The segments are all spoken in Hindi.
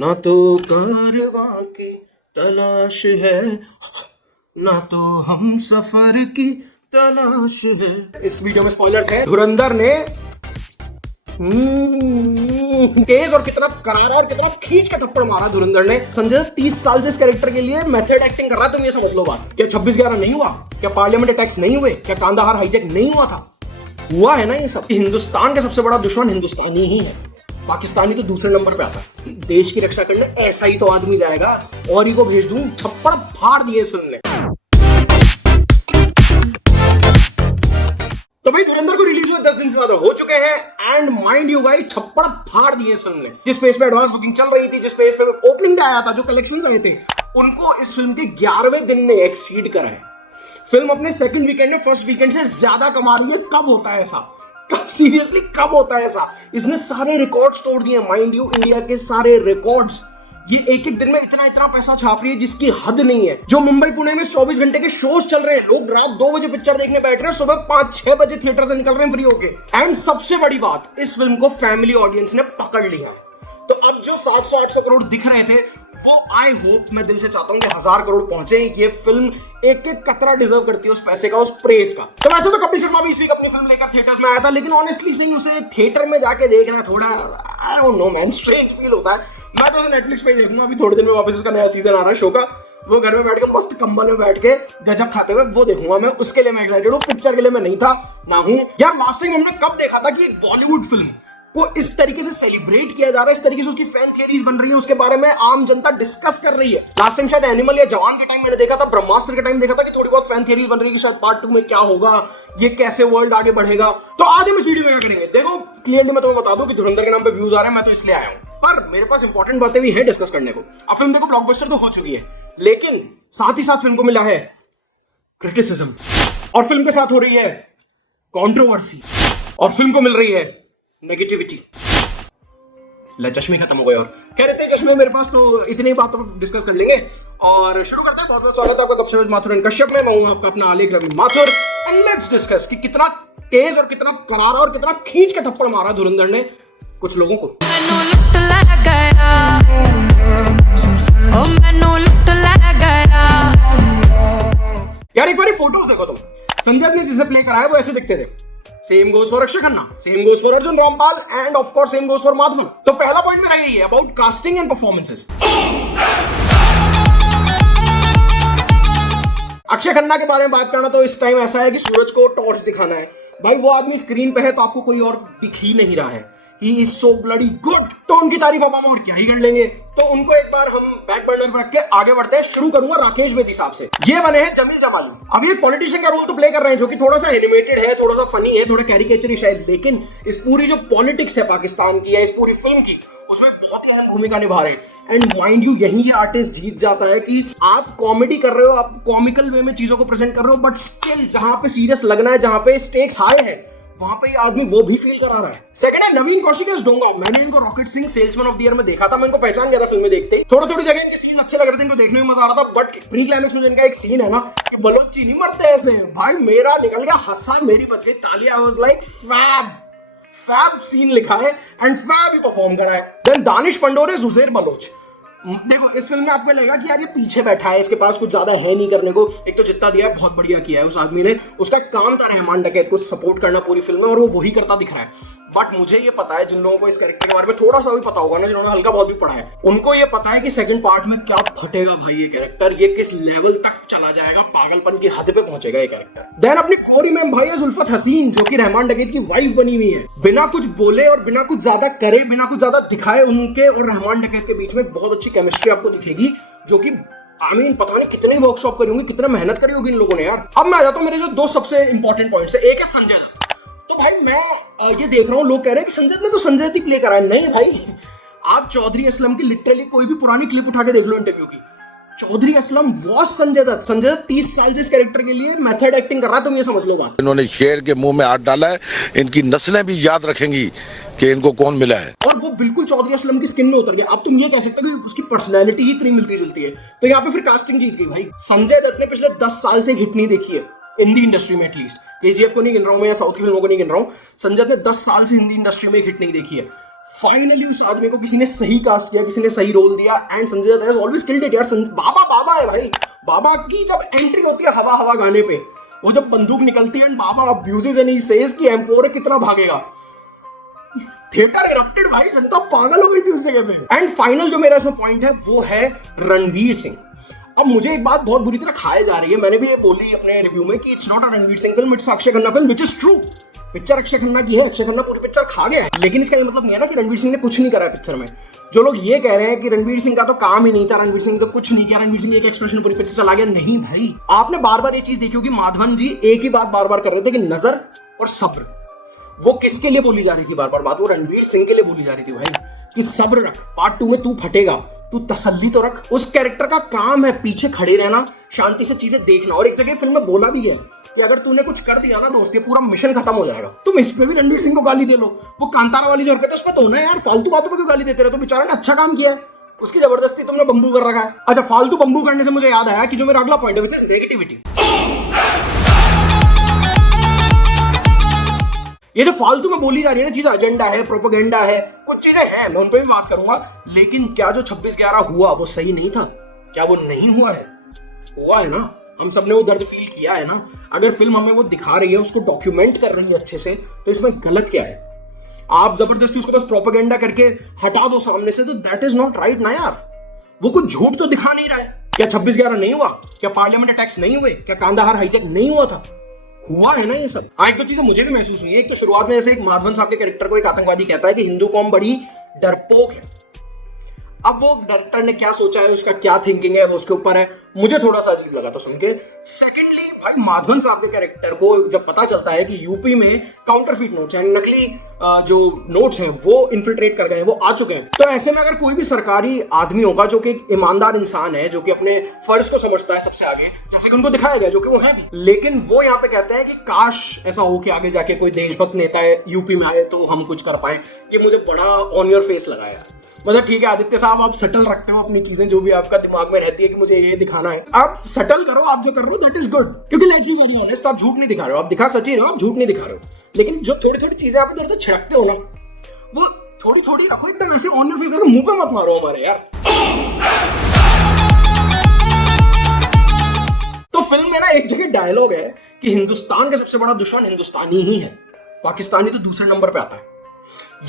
ना तो कारवां की तलाश है, ना तो हम सफर की तलाश है। इस वीडियो में स्पॉयलर्स है। धुरंधर ने तेज और कितना करारा और कितना खींच के थप्पड़ मारा धुरंधर ने। संजय 30 साल से इस कैरेक्टर के लिए मेथड एक्टिंग कर रहा है। तुम ये समझ लो बात। क्या 26/11 नहीं हुआ? क्या पार्लियामेंट अटैक्स नहीं हुए? क्या कांदाहार हाईजैक नहीं हुआ था? हुआ है ना ये सब। हिंदुस्तान का सबसे बड़ा दुश्मन हिंदुस्तानी ही है, पाकिस्तानी तो दूसरे नंबर पे आता है। देश की रक्षा करने ऐसा ही तो आदमी जाएगा। और ही को भेज दूं, छप्पड़ फाड़ दिए इस फिल्म ने। तो भाई धुरंधर को रिलीज हुए 10 दिन से ज्यादा हो चुके हैं एंड माइंड यू गाइस छप्पड़ फाड़ दिए इस फिल्म ने। जिस पेज पे एडवांस बुकिंग चल रही थी, जिस पेज पे ओपनिंग डे आया था, जो कलेक्शंस आए थे, उनको इस फिल्म के 11वें दिन में एक्सीड करा है। फिल्म अपने सेकंड वीकेंड में फर्स्ट वीकेंड से ज्यादा कमा रही है। कब होता है ऐसा? कब सीरियसली कब होता है ऐसा? इसने सारे रिकॉर्ड्स तोड़ दिए, माइंड यू, इंडिया के सारे रिकॉर्ड्स। ये एक एक दिन में इतना इतना पैसा छाप रही है जिसकी हद नहीं है। जो मुंबई पुणे में 24 घंटे के शोज चल रहे हैं, लोग रात 2 बजे पिक्चर देखने बैठ रहे हैं, सुबह 5-6 बजे थिएटर से निकल रहे हैं फ्री होके। एंड सबसे बड़ी बात, इस फिल्म को फैमिली ऑडियंस ने पकड़ लिया। तो अब जो 700-800 करोड़ दिख रहे थे, वो आई होप, मैं दिल से चाहता हूं कि 1000 करोड़ पहुंचे। ये फिल्म एक एक कतरा डिजर्व करती है उस पैसे का, उस प्रेस का। तो वैसे तो कपिल शर्मा भी इस वीक अपनी फिल्म लेकर थिएटर्स में आया था, लेकिन ऑनेस्टली सही उसे थिएटर में जाके देखना थोड़ा I don't know man, strange feel होता है। मैं तो उसे नेटफ्लिक्स पे देखूंगा। अभी थोड़े दिन में वापस उसका नया सीजन आ रहा है शो का। वो घर में बैठ के मस्त कंबल में बैठ के गजब खाते हुए वो देखूंगा मैं। उसके लिए मैं एक्साइटेड हूँ, पिक्चर के लिए मैं नहीं था ना हूं। यार लास्ट टाइम हमने कब देखा था कि एक बॉलीवुड फिल्म को इस तरीके से सेलिब्रेट किया जा रहा है, इस तरीके से उसकी फैन थियरीज बन रही है, उसके बारे में आम जनता डिस्कस कर रही है। लास्ट टाइम शायद एनिमल या जवान के टाइम मैंने देखा था, ब्रह्मास्त्र के टाइम देखा था कि थोड़ी बहुत फैन थियरीज बन रही है कि शायद पार्ट 2 में क्या होगा, ये कैसे वर्ल्ड आगे बढ़ेगा। तो आज हम इस वीडियो में क्या करेंगे, देखो क्लियरली मैं तुम्हें बता दूं कि धुरंधर के नाम पे व्यूज आ रहे हैं, मैं तो इसलिए आया हूं। पर मेरे पास इंपॉर्टेंट बातें भी है डिस्कस करने को। अब फिल्म देखो ब्लॉकबस्टर तो हो चुकी है, लेकिन साथ ही साथ फिल्म को मिला है क्रिटिसिज्म, और फिल्म के साथ हो रही है कंट्रोवर्सी, और फिल्म को मिल रही है नेगेटिविटी। ले चश्मे खत्म हो गए और कह रहे थे चश्मे मेरे पास, तो इतनी बात तो डिस्कस कर लेंगे और शुरू करते हैं। बहुत बहुत स्वागत है आपका गपशप विद माथुर एंड कश्यप में। मैं हूं आपका अपना आलेख Ravi Mathur and let's discuss कि कितना तेज और कितना करारा और कितना खींच के थप्पड़ मारा धुरंधर ने कुछ लोगों को। यार एक बार फोटोज देखो तुम, संजय ने जिसे प्ले कराया वो ऐसे दिखते थे। Same goes for Akshay Khanna, same goes for Arjun Rampal end of course same goes for Madhavan. तो पहला पॉइंट मेरा यही है about casting and performances. Akshay Khanna के बारे में बात करना तो इस टाइम ऐसा है कि सूरज को टॉर्च दिखाना है। भाई वो आदमी स्क्रीन पे है तो आपको कोई और दिख ही नहीं रहा है। He is so bloody good। तो उनकी तारीफ अब हम और क्या ही कर लेंगे। तो उनको एक बार हम बैक बर्नर पर रख के आगे बढ़ते हैं। शुरू करूंगा राकेश बेदी साहब से। ये बने हैं जमील जमाली। अब ये पॉलिटिशियन का रोल तो प्ले कर रहे हैं, जो कि थोड़ा सा एनिमेटेड है, थोड़ा सा फनी है, थोड़ा कैरिकेचरिश है, लेकिन इस पूरी जो पॉलिटिक्स है पाकिस्तान की या इस पूरी फिल्म की, उसमें बहुत ही अहम भूमिका निभा रहे हैं। एंड माइंड यू, यही ये आर्टिस्ट जीत जाता है कि आप कॉमेडी कर रहे हो, आप कॉमिकल वे में चीजों को प्रेजेंट कर रहे हो, बट स्टिल जहां पे सीरियस लगना है, जहां पे स्टेक्स हाई है, वहां पे आदमी वो भी फील करा रहा है। सेकंड है नवीन कौशिक एज डोंगा। मैंने इनको rocket Singh salesman of the year में देखा था, मैं इनको पहचान गया था फिल्म में देखते ही। थोड़ी थोड़ी जगह इनके सीन अच्छे लग रहे थे, इनको देखने में मजा आ रहा था, बट प्री क्लाइमेक्स में इनका एक सीन है ना कि बलोची नहीं मरते ऐसे, भाई मेरा निकल गया हंसा, मेरी बच गई तालियां। I was like fab scene लिखा है एंड फैब ही परफॉर्म करा है। देन दानिश पंडोरे जुजैर बलोच। देखो इस फिल्म में आपको लगेगा कि यार ये पीछे बैठा है, इसके पास कुछ ज्यादा है नहीं करने को। एक तो जितना दिया है बहुत बढ़िया किया है उस आदमी ने, उसका काम था रहमान डकैत को सपोर्ट करना पूरी फिल्म में, और वो वही करता दिख रहा है। बट मुझे ये पता है, जिन लोगों को इस कैरेक्टर के बारे में थोड़ा सा भी पता होगा ना, जिन्होंने हल्का बहुत भी पढ़ा है, उनको ये पता है कि सेकंड पार्ट में क्या फटेगा भाई ये कैरेक्टर, ये किस लेवल तक चला जाएगा, पागलपन की हद पे पहुंचेगा ये कैरेक्टर। देन अपनी कोरी मैम भाई है जुल्फत हसीन, जो कि रहमान डकैत की वाइफ बनी हुई है। बिना कुछ बोले और बिना कुछ ज्यादा करे, बिना कुछ ज्यादा दिखाए, उनके और रहमान डकैत के बीच में बहुत अच्छी केमिस्ट्री आपको दिखेगी, जो कि पता नहीं कितनी वर्कशॉप करी होंगी, कितना मेहनत करी होगी इन लोगों ने यार। अब मैं आ जाता हूं मेरे जो दो सबसे इंपॉर्टेंट पॉइंट्स है। एक है संजय दत्त। तो भाई मैं ये देख रहा हूं, लोग कह रहे हैं कि संजय ने तो संजय दत्त प्ले करा है। नहीं भाई, आप चौधरी असलम की लिटरली कोई भी पुरानी क्लिप उठा के देख लो इंटरव्यू की, चौधरी असलम वॉज संजय दत्त। संजय दत्त 30 साल से इस कैरेक्टर के लिए मेथड एक्टिंग कर रहा है, तुम ये समझ लो बात। इन्होंने शेर के मुंह में हाथ डाला है, इनकी नस्लें भी याद रखेंगी कि इनको कौन मिला है, और वो बिल्कुल चौधरी असलम की स्किन में उतर गया। अब तुम ये कह सकते हो कि उसकी पर्सनैलिटी ही इतनी मिलती जुलती है, तो यहाँ पे फिर कास्टिंग जीत गई भाई। संजय दत्त ने पिछले 10 साल से हिट नहीं देखी है हिंदी इंडस्ट्री में, एटलीस्ट केजीएफ को नहीं गिन रहा हूं मैं या साउथ की फिल्मों को नहीं गिन रहा हूं। संजय दत्त ने 10 साल से हिंदी इंडस्ट्री में हिट नहीं देखी है। फाइनली उस आदमी को किसी ने सही कास्ट किया, किसी ने सही रोल दिया, and Sanjay Dutt has always killed it यार। बाबा बाबा है भाई। बाबा की जब एंट्री होती है हवा हवा गाने पे, वो जब बंदूक निकलती है and Baba abuses and he says कि M4 कितना भागेगा, थिएटर इरप्टेड भाई, जनता पागल हो गई थी उस जगह पे। एंड फाइनल जो मेरा इसमें पॉइंट है वो है रणवीर सिंह। अब मुझे एक बात बहुत बुरी तरह खाए जा रही है, मैंने भी ये बोली अपने रिव्यू में कि it's not a Ranveer Singh film, it's Akshay Khanna film, which is true. Picture Akshay Khanna की है, अक्षय खन्ना पूरी पिक्चर खा गया है, लेकिन इसका ये मतलब नहीं है ना कि रणवीर सिंह ने कुछ नहीं करा है पिक्चर में। जो लोग ये कह रहे हैं कि रणवीर सिंह का तो काम ही नहीं था, रणवीर सिंह ने तो कुछ नहीं किया, रणवीर सिंह एक एक्सप्रेशन पूरी पिक्चर चला गया, नहीं भाई। आपने बार बार ये चीज देखी होगी, माधवन जी एक ही बात बार बार कर रहे थे कि नजर और सब्र। वो किसके लिए बोली जा रही थी बार बार बात? वो रणवीर सिंह के लिए बोली जा रही थी भाई कि सब्र रख, पार्ट 2 में तू फटेगा, तू तसल्ली तो रख। उस कैरेक्टर का काम है पीछे खड़े रहना, शांति से चीजें देखना। और एक जगह फिल्म में बोला भी है कि अगर तूने कुछ कर दिया ना दोस्त, ये पूरा मिशन खत्म हो जाएगा। तुम इस पे भी रणवीर सिंह को गाली दे लो, वो कांतारा वाली जो हरकत है उस पे तो होना है यार, फालतू बातों पे क्यों गाली देते रहे? तो बेचारा ने अच्छा काम किया है, उसकी जबरदस्ती तुमने बंबू कर रखा है। अच्छा, फालतू बंबू करने से मुझे याद आया कि जो मेरा अगला पॉइंट है विच इज नेगेटिविटी। ये जो फालतू में बोली जा रही है ना चीज, एजेंडा है, प्रोपेगेंडा है, कुछ चीजें हैं, मैं उन पे भी बात करूंगा, लेकिन क्या जो 26/11 हुआ वो सही नहीं था? क्या वो नहीं हुआ है? हुआ है ना, हम सबने वो दर्द फील किया है ना। अगर फिल्म हमें वो दिखा रही है, उसको डॉक्यूमेंट कर रही है अच्छे से, तो इसमें गलत क्या है? आप जबरदस्ती उसको बस प्रोपेगेंडा करके हटा दो सामने से, तो दैट इज नॉट राइट ना यार। वो कुछ झूठ तो दिखा नहीं रहा है। क्या 26/11 नहीं हुआ? क्या पार्लियामेंट अटैक्स नहीं हुए? क्या कांदाहार हाईजैक नहीं हुआ था? हुआ है ना ये सब। हाँ, एक तो चीजें मुझे भी महसूस हुई है। एक तो शुरुआत में जैसे एक माधवन साहब के कैरेक्टर को एक आतंकवादी कहता है कि हिंदू कौम बड़ी डरपोक है। अब वो डायरेक्टर ने क्या सोचा है, उसका क्या थिंकिंग है, वो उसके ऊपर है। मुझे थोड़ा सा अजीब लगा था सुन के। सेकेंडली भाई, माधवन साहब के कैरेक्टर को जब पता चलता है कि यूपी में काउंटरफीट नोट्स यानी नकली जो नोट्स हैं वो इन्फिल्ट्रेट कर गए, वो आ चुके हैं, तो ऐसे में अगर कोई भी सरकारी आदमी होगा जो कि एक ईमानदार इंसान है, जो कि अपने फर्ज को समझता है सबसे आगे, जैसे कि उनको दिखाया गया, जो कि वो है भी, लेकिन वो यहाँ पे कहते हैं कि काश ऐसा हो कि आगे जाके कोई देशभक्त नेता यूपी में आए तो हम कुछ कर पाए। ये मुझे बड़ा ऑन योर फेस लगा यार। मतलब ठीक है आदित्य साहब, आप सटल रखते हो अपनी चीजें, जो भी आपका दिमाग में रहती है कि मुझे ये दिखाना है, आप सटल करो, आप जो कर रहे हो दैट इज गुड। क्योंकि लेट्स बी वेरी ऑनेस्ट, आप झूठ नहीं दिखा रहे हो, आप दिखा सच्ची रहे हो, आप झूठ नहीं दिखा रहे हो। लेकिन जो थोड़ी थोड़ी चीजें आप इधर उधर छिड़कते हो ना, वो थोड़ी थोड़ी रखो, एकदम ऐसे ऑन फील करो, मुंह पे मत मारो हमारे यार। तो फिल्म में ना एक जगह डायलॉग है कि हिंदुस्तान का सबसे बड़ा दुश्मन हिंदुस्तानी ही है, पाकिस्तानी तो दूसरे नंबर पे आता है।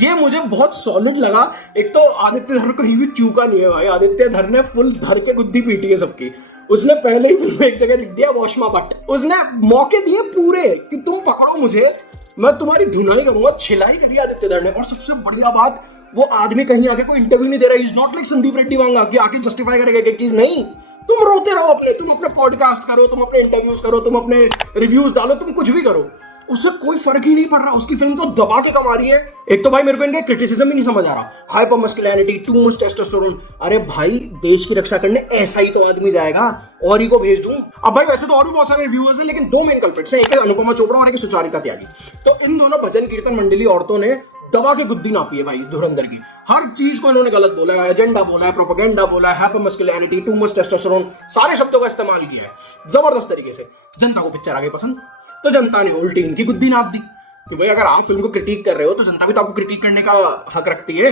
ये मुझे बहुत सॉलिड लगा। एक तो आदित्य धर को ही भी चूका नहीं है भाई, आदित्य धर ने फुल धर के गुद्दी पीटी है सबकी। उसने पहले ही फिल्म में एक जगह लिख दिया वॉशमा बट, उसने मौके दिए पूरे कि तुम पकड़ो मुझे, मैं तुम्हारी धुनाई करूंगा, छिलाई करी आदित्य धर ने। और सबसे बढ़िया बात, वो आदमी कहीं आके कोई इंटरव्यू नहीं दे रहा है, is not like Sandeep Reddy Vanga कि आके जस्टिफाई करेगा एक चीज, नहीं। तुम रोते रहो अपने, तुम अपने पॉडकास्ट करो, तुम अपने इंटरव्यूज करो, तुम अपने रिव्यूज डालो, तुम कुछ भी करो, उससे कोई फर्क ही नहीं पड़ रहा। उसकी फिल्म तो दबा के कमा रही है। एक तो भाई मेरे को इनका क्रिटिसिज्म ही नहीं समझ आ रहा, hyper masculinity, too much testosterone. अरे भाई, देश की रक्षा करने ऐसा ही तो आदमी जाएगा, और ही को भेज दूं। अब भाई वैसे तो और भी बहुत सारे रिव्यूअर्स हैं, लेकिन दो मेन कल्प्रिट्स हैं, एक है अनुपमा चोपड़ा और एक सुचारिता त्यागी। तो इन दोनों भजन कीर्तन मंडली औरतों ने दबा के गुद्दी नापी है भाई धुरंधर की। हर चीज को इन्होंने गलत बोला है, एजेंडा बोला है, प्रोपेगेंडा बोला है, hyper masculinity, too much testosterone, सारे शब्दों का इस्तेमाल किया है जबरदस्त तरीके से। जनता को पिक्चर आ गई पसंद, तो जनता ने उल्टी इनकी गुद्दी नाप दी कि भाई अगर आप फिल्म को क्रिटिक कर रहे हो तो जनता भी तो आपको क्रिटिक करने का हक रखती है।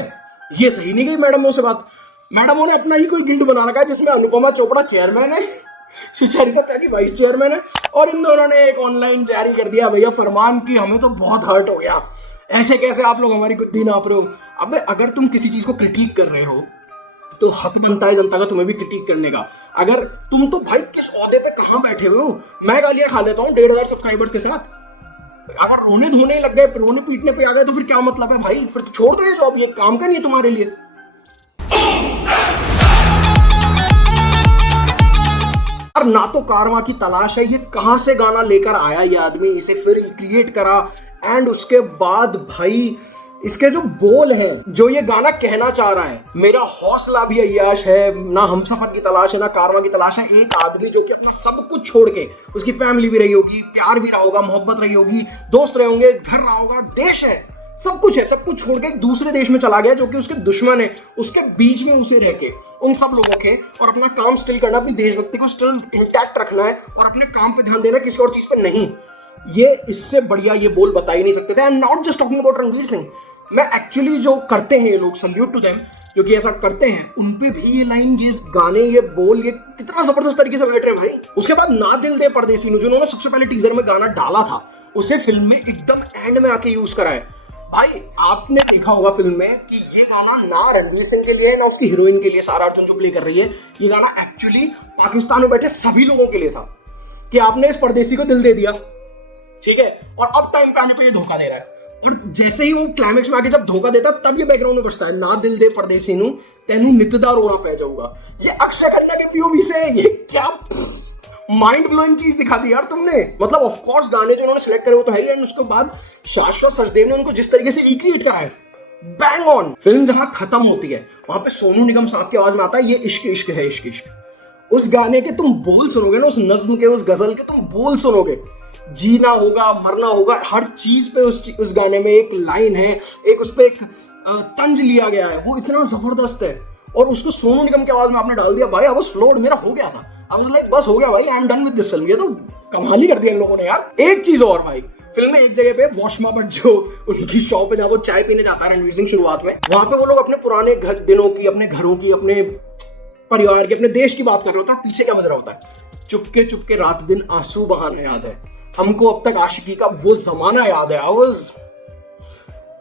ये सही नहीं गई मैडमों से बात। मैडमों ने अपना ही कोई गिल्ड बना रखा है जिसमें अनुपमा चोपड़ा चेयरमैन है, सुचारिता त्यागी वाइस चेयरमैन है, और इन दोनों ने एक ऑनलाइन जारी कर दिया भैया फरमान की हमें तो बहुत हर्ट हो गया, ऐसे कैसे आप लोग हमारी गुद्दी नाप रहे हो। अब अगर तुम किसी चीज को क्रिटिक कर रहे हो तो हक बनता है जनता का तुम्हें भी क्रिटिक करने का। अगर तुम तो भाई किस ओहदे पे कहां बैठे हुए हो, मैं गालियां खा लेता हूं 1,500 सब्सक्राइबर्स के साथ, अगर रोने धोने लग गए, रोने पीटने पे आ गए, तो फिर क्या मतलब है भाई? फिर तो छोड़ दो ये जॉब, ये काम का नहीं है तुम्हारे लिए। ना तो कारवां की तलाश है, ये कहां से गाना लेकर आया ये आदमी, इसे फिर क्रिएट करा, एंड उसके बाद भाई इसके जो बोल हैं, जो ये गाना कहना चाह रहा है, मेरा हौसला भी अय्याश है, ना हमसफर की तलाश है, ना कारवां की तलाश है। एक आदमी जो कि अपना सब कुछ छोड़ के, उसकी फैमिली भी रही होगी, प्यार भी रहा होगा, मोहब्बत रही होगी, दोस्त रहे होंगे, घर रहा होगा, देश है, सब कुछ है, सब कुछ छोड़ के एक दूसरे देश में चला गया जो कि उसके दुश्मन है, उसके बीच में उसे रह के उन सब लोगों के और अपना काम स्टिल करना, अपनी देशभक्ति को स्टिल इंटैक्ट रखना है और अपने काम पे ध्यान देना, किसी और चीज पे नहीं। ये इससे बढ़िया ये बोल बता ही नहीं सकते थे। I am not just talking about Ranveer Singh, मैं एक्चुअली जो करते हैं ये लोग, सल्यूट टू देम, जो कि ऐसा करते हैं, उन पे भी ये लाइन, ये गाने, ये बोल, ये कितना जबरदस्त तरीके से बैठ रहे हैं भाई। उसके बाद ना दिल दे परदेसी ने, जिन्होंने सबसे पहले टीजर में गाना डाला था, उसे फिल्म में एकदम एंड में आके यूज करा है। भाई आपने देखा होगा फिल्म में कि ये गाना ना रणवीर सिंह के लिए, ना उसकी हीरोइन के लिए, सारा अर्जुन जो प्ले कर रही है, ये गाना एक्चुअली पाकिस्तान में बैठे सभी लोगों के लिए था कि आपने इस परदेसी को दिल दे दिया, ठीक है, और अब टाइम पे आने पे ये धोखा दे रहा है। और जैसे ही वो क्लाइमेक्स में आके जब धोखा देता है, तब ये बैकग्राउंड में बजता है, ना दिल दे परदेसी नू तेनू नितदा रोना पै जाऊगा। ये अक्षय खन्ना के पीओवी से, ये क्या माइंड ब्लोइंग चीज दिखा दी यार तुमने। मतलब ऑफ कोर्स गाने जो उन्होंने सिलेक्ट करे वो तो है ही, एंड उसके बाद शाश्वत सचदेव ने उनको जिस तरीके से रिक्रिएट करा है, बैंग ऑन। फिल्म जहां खत्म होती है वहां पे सोनू निगम साहब की आवाज में आता है, ये इश्क इश्क है, इश्क इश्क। उस गाने के तुम बोल सुनोगे ना, उस नज्म के, उस गजल के तुम बोल सुनोगे, जीना होगा, मरना होगा, हर चीज पे उस गाने में एक लाइन है, एक उस पे एक तंज लिया गया है, वो इतना जबरदस्त है। और उसको सोनू निगम की आवाज में आपने डाल दिया भाई, अब उस फ्लोड मेरा हो गया था, अब लाइक बस हो गया भाई, I am done with this film. ये तो कमाल ही कर दिया इन लोगों ने यार। एक चीज और भाई, फिल्म में एक जगह पे वॉशमा बट जो उनकी शॉप है जहाँ वो चाय पीने जाता है रणवीर सिंह शुरुआत में, वहां पे वो लोग अपने पुराने घर दिनों की, अपने घरों की, अपने परिवार की, अपने देश की बात कर रहे होते हैं। पीछे क्या बज रहा होता है, चुपके चुपके रात दिन आंसू बहाना याद है, हमको अब तक आशिकी का वो जमाना याद है।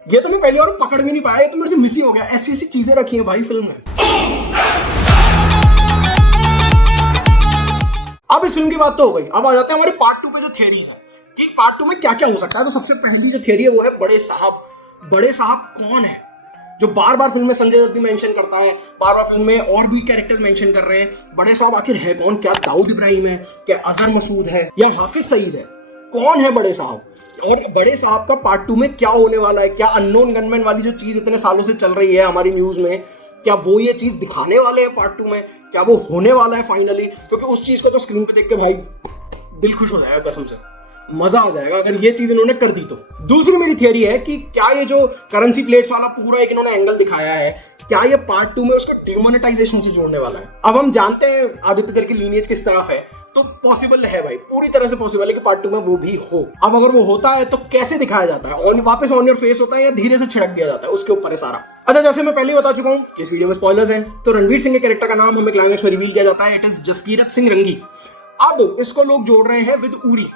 ये तो मैं पहली बार पकड़ भी नहीं पाया, ये तो मेरे से मिस ही हो गया। ऐसी ऐसी चीजें रखी हैं भाई फिल्म में। अब इस फिल्म की बात तो हो गई, अब आ जाते हैं हमारे पार्ट 2 पे जो थियरीज है कि पार्ट 2 में क्या क्या हो सकता है। तो सबसे पहली जो थियरी है वो है बड़े साहब। बड़े साहब कौन है, जो बार बार फिल्म में संजय दत्त भी मेंशन करता है, बार बार फिल्म में और भी कैरेक्टर्स मेंशन कर रहे हैं। बड़े साहब आखिर है कौन? क्या दाऊद इब्राहिम है, क्या अजहर मसूद है, या हाफिज सईद है? कौन है बड़े साहब? और बड़े साहब का पार्ट 2 में क्या होने वाला है? क्या अननोन गनमैन वाली जो चीज इतने सालों से चल रही है हमारी न्यूज में, क्या वो ये चीज दिखाने वाले हैं पार्ट 2 में? क्या वो होने वाला है फाइनली? क्योंकि उस चीज को तो स्क्रीन पे देख के भाई दिल खुश हो जाएगा, कसम से मजा आ जाएगा अगर ये चीज इन्होंने कर दी तो। दूसरी मेरी थियरी है कि क्या ये जो करेंसी प्लेट्स वाला पूरा एक इन्होंने एंगल दिखाया है, क्या ये पार्ट 2 में उसको डिमोनेटाइजेशन से जोड़ने वाला है? अब हम जानते हैं आदित्य कर की लीनिएज किस तरफ है, तो पॉसिबल है भाई, पूरी तरह से पॉसिबल है कि पार्ट 2 में वो भी हो। अब अगर वो होता है तो कैसे दिखाया जाता है, और वापस ऑन योर फेस होता है या धीरे से छिड़क दिया जाता है, उसके ऊपर है सारा। अच्छा, जैसे मैं पहले बता चुका हूँ कि इस वीडियो में स्पॉयलर्स हैं, तो रणवीर सिंह के कैरेक्टर का नाम हमें क्लाइमेक्स में रिवील किया जाता है, इट इज जसकीरत सिंह रंगी। अब इसको लोग जोड़ रहे हैं विद उरी।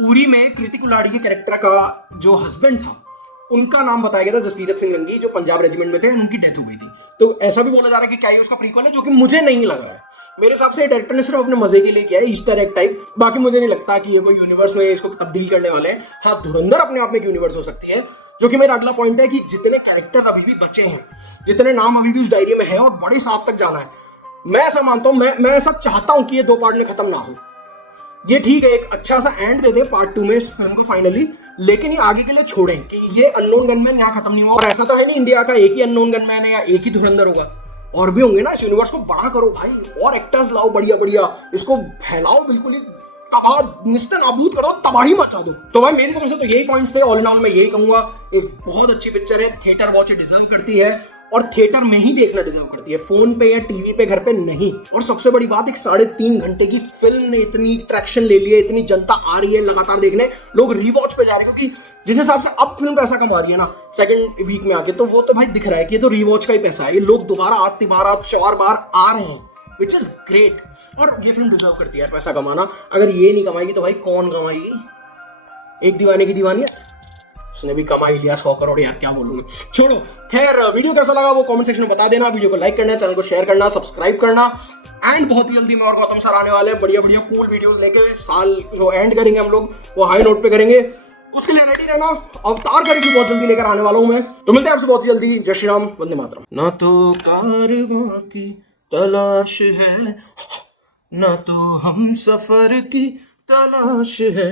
उरी में कृतिक उलाड़ी के कैरेक्टर का जो हस्बैंड था, उनका नाम बताया गया था जसकीरत सिंह रंगी, जो पंजाब रेजिमेंट में थे, उनकी डेथ हो गई थी। तो ऐसा भी बोला जा रहा है कि क्या ये उसका प्रीक्वल है, जो कि मुझे नहीं लग रहा है। मेरे हिसाब से डायरेक्टर ने सिर्फ अपने मजे के लिए किया है, ईस्टर एग टाइप। बाकी मुझे नहीं लगता कि ये कोई यूनिवर्स में इसको तब्दील करने वाले हैं। हाँ, धुरंधर अपने आप में एक यूनिवर्स हो सकती है, जो कि मेरा अगला पॉइंट है कि जितने कैरेक्टर्स अभी भी बचे हैं, जितने नाम अभी भी उस डायरी में है और बड़े साहब तक जाना है, मैं ऐसा मानता हूँ, मैं ऐसा चाहता हूँ कि ये 2 पार्ट में खत्म ना हो। ये ठीक है, एक अच्छा सा एंड दे दे पार्ट 2 में इस फिल्म को फाइनली, लेकिन ये आगे के लिए छोड़ें कि ये अननोन गनमैन यहाँ खत्म नहीं हुआ। और ऐसा तो है नहीं इंडिया का एक ही अननोन गनमैन है या एक ही धुरंधर होगा, और भी होंगे ना। इस यूनिवर्स को बड़ा करो भाई, और एक्टर्स लाओ बढ़िया बढ़िया, इसको फैलाओ, बिल्कुल ही निस्ते नाबूद करो, तबाही मचा दो। तो भाई मेरी तरफ से तो यही पॉइंट्स थे। ऑल इन ऑल मैं यही कहूंगा, एक बहुत अच्छी पिक्चर है, थिएटर वॉच डिजर्व करती है, और थिएटर में ही देखना डिजर्व करती है, फोन पे या टीवी पे घर पे नहीं। और सबसे बड़ी बात, एक 3.5 घंटे की फिल्म ने इतनी ट्रैक्शन ले ली है, इतनी जनता आ रही है लगातार देखने, लोग रीवॉच पे जा रहे हैं, क्योंकि जिस हिसाब से अब फिल्म पैसा कमा रही है ना सेकंड वीक में आके, तो वो तो भाई दिख रहा है कि ये तो रीवॉच का ही पैसा है। ये लोग दोबारा 4 बार आ रहे हैं, विच इज ग्रेट। और ये फिल्म डिजर्व करती है पैसा कमाना। अगर ये नहीं कमाएगी तो भाई कौन कमाएगी? एक दीवाने की दीवानियत, उसने भी कमा ही लिया 100 करोड़ यार, क्या बोलूं मैं। छोड़ो, खैर वीडियो कैसा लगा वो कमेंट सेक्शन में बता देना। वीडियो को लाइक करना, चैनल को शेयर करना, सब्सक्राइब करना, एंड बहुत ही जल्दी मैं और गौतम सर आने वाले हैं बढ़िया बढ़िया कूल वीडियोस लेके। साल जो एंड करेंगे हम लोग वो हाई नोट पे करेंगे, उसके लिए रेडी रहना। अवतार करेंगे बहुत जल्दी लेकर आने वाला हूं मैं, तो मिलते हैं आपसे बहुत ही जल्दी। जय श्री राम, वंदे मातरम। ना तो कारवां की तलाश है, ना तो हम सफर की तलाश है।